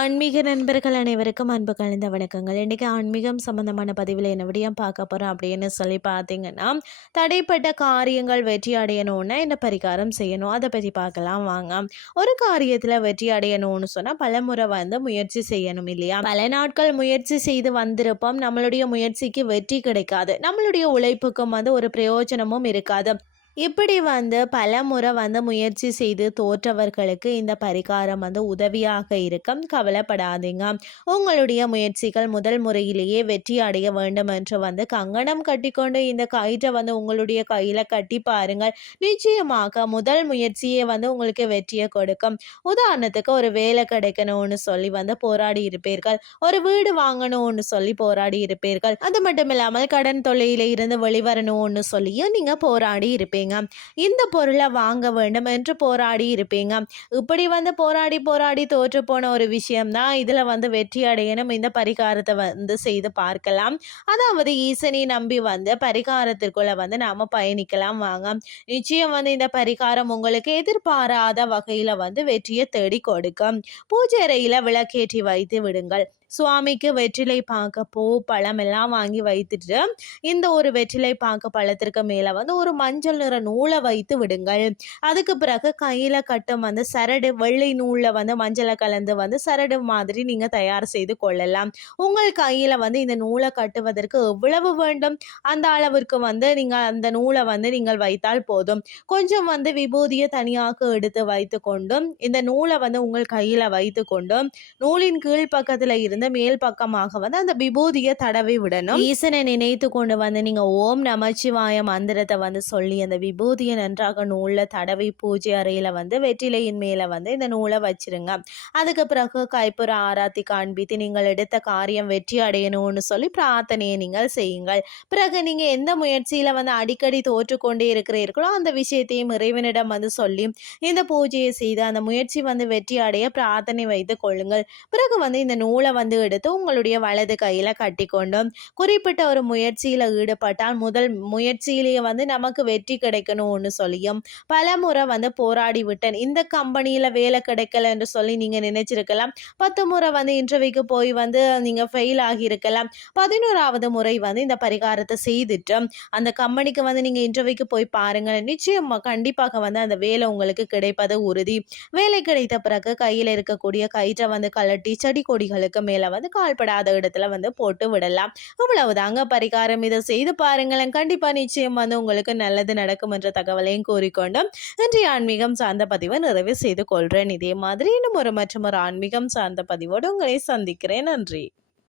ஆன்மீக நண்பர்கள் அனைவருக்கும் அன்பு கலந்த வணக்கங்கள். இன்றைக்கி ஆன்மீகம் சம்மந்தமான பதிவில் என்ன விடியம் பார்க்க போகிறோம் அப்படின்னு சொல்லி பார்த்தீங்கன்னா தடைப்பட்ட காரியங்கள் வெற்றி அடையணும்னா என்ன பரிகாரம் செய்யணும்? அதை பற்றி பார்க்கலாம் வாங்க. ஒரு காரியத்தில் வெற்றி அடையணும்னு சொன்னால் பல முறை வந்து முயற்சி செய்யணும் இல்லையா? பல நாட்கள் முயற்சி செய்து வந்திருப்போம். நம்மளுடைய முயற்சிக்கு வெற்றி கிடைக்காது. நம்மளுடைய உழைப்புக்கும் வந்து ஒரு பிரயோஜனமும் இருக்காது. இப்படி வந்து பல முறை வந்து முயற்சி செய்து தோற்றவர்களுக்கு இந்த பரிகாரம் வந்து உதவியாக இருக்கும்? கவலைப்படாதீங்க. உங்களுடைய முயற்சிகள் முதல் முறையிலேயே வெற்றி அடைய வேண்டும் என்று வந்து கங்கணம் கட்டிக்கொண்டு இந்த கயிற்றை வந்து உங்களுடைய கையில் கட்டி பாருங்கள். நிச்சயமாக முதல் முயற்சியே வந்து உங்களுக்கு வெற்றியை கொடுக்கும். உதாரணத்துக்கு ஒரு வேலை கிடைக்கணும்னு சொல்லி வந்து போராடி இருப்பீர்கள். ஒரு வீடு வாங்கணும்னு சொல்லி போராடி இருப்பீர்கள். அது மட்டும் இல்லாமல் கடன் தொல்லையில இருந்து வெளிவரணும்னு சொல்லியும் நீங்கள் போராடி இருப்பீங்க. இந்த பொருளை வாங்க வேண்டும் என்று போராடி இருப்பீங்க. இப்படி வந்து போராடி போராடி தோற்று போன ஒரு விஷயம்தான் இதில் வந்து வெற்றி அடையணும். இந்த பரிகாரத்தை வந்து செய்து பார்க்கலாம். அதாவது ஈசனை நம்பி வந்து பரிகாரத்திற்குள்ள வந்து நாம் பயணிக்கலாம் வாங்க. நிச்சயம் வந்து இந்த பரிகாரம் உங்களுக்கு எதிர்பாராத வகையில் வந்து வெற்றியை தேடி கொடுக்கும். பூஜை அறையில் விளக்கேற்றி வைத்து விடுங்கள். சுவாமிக்கு வெற்றிலை பாக்க பூ பழம் எல்லாம் வாங்கி வைத்துட்டு இந்த ஒரு வெற்றிலை பாக்க பழத்திற்கு மேலே வந்து ஒரு மஞ்சள் நிற நூலை வைத்து விடுங்கள். அதுக்கு பிறகு கையில் கட்டும் வந்து சரடு வெள்ளை நூலில் வந்து மஞ்சளை கலந்து வந்து சரடு மாதிரி நீங்கள் தயார் செய்து கொள்ளலாம். உங்கள் கையில் வந்து இந்த நூலை கட்டுவதற்கு எவ்வளவு வேண்டும்? அந்த அளவிற்கு வந்து நீங்கள் அந்த நூலை வந்து நீங்கள் வைத்தால் போதும். கொஞ்சம் வந்து விபூதியை தனியாக எடுத்து வைத்து கொண்டும் இந்த நூலை வந்து உங்கள் கையில் வைத்து கொண்டும் நூலின் கீழ் பக்கத்தில் இருந்து மேல் பக்கமாக வந்து அந்த விபூதியை தடவி விடணும். ஈசனை நினைத்து கொண்டு வந்து நீங்க ஓம் நமச்சிவாய மந்திரத்தை வந்து சொல்லி அந்த விபூதியை நன்றாக நூல்ல தடவி பூஜை அறையில வந்து வெற்றிலையின் மேல வந்து இந்த நூலை வச்சிருங்க. அதுக்கு பிறகு கைப்புற ஆராத்தி காண்பித்து நீங்கள் எடுத்த காரியம் வெற்றி அடையணும்னு சொல்லி பிரார்த்தனையை நீங்கள் செய்யுங்கள். பிறகு நீங்க எந்த முயற்சியில வந்து அடிக்கடி தோற்றுக்கொண்டே இருக்கிறீர்களோ அந்த விஷயத்தையும் இறைவனிடம் வந்து சொல்லி இந்த பூஜையை செய்து அந்த முயற்சி வந்து வெற்றி அடைய பிரார்த்தனை வைத்து கொள்ளுங்கள். பிறகு வந்து இந்த நூலை வந்து எடுத்து உங்களுடைய வலது கையில் கட்டி கொண்டும் குறிப்பிட்ட ஒரு முயற்சியில் ஈடுபட்டால் முதல் முயற்சியிலேயே வந்து நமக்கு வெற்றி கிடைக்கணும்னு சொல்லியும் பல முறை வந்து போராடி விட்டேன். இந்த கம்பெனியில் வேலை கிடைக்கல என்று சொல்லி நீங்கள் நினைச்சிருக்கலாம். பத்து முறை வந்து இன்டர்வியூக்கு போய் வந்து நீங்கள் ஃபெயில் ஆகியிருக்கலாம். பதினோராவது முறை வந்து இந்த பரிகாரத்தை செய்துட்டு அந்த கம்பெனிக்கு வந்து நீங்கள் இன்டர்வியூக்கு போய் பாருங்கள். நிச்சயம் கண்டிப்பாக வந்து அந்த வேலை உங்களுக்கு கிடைப்பது உறுதி. வேலை கிடைத்த பிறகு கையில் இருக்கக்கூடிய கயிற்றை வந்து கலட்டி செடி கொடிகளுக்கு மேலே வந்து கால்படாத இடத்துல வந்து போட்டு விடலாம். இவ்வளவுதாங்க பரிகாரம். இதை செய்து பாருங்களேன். கண்டிப்பாக நிச்சயம் வந்து உங்களுக்கு நல்லது நடக்கும் என்ற தகவலையும் கூறிக்கொண்டும் இன்றைய ஆன்மீகம் சார்ந்த பதிவை நிறைவு செய்து கொள்கிறேன் இதே மாதிரி இன்னும் ஒரு மற்றும் ஒரு ஆன்மீகம் சார்ந்த பதிவோடு உங்களை சந்திக்கிறேன். நன்றி.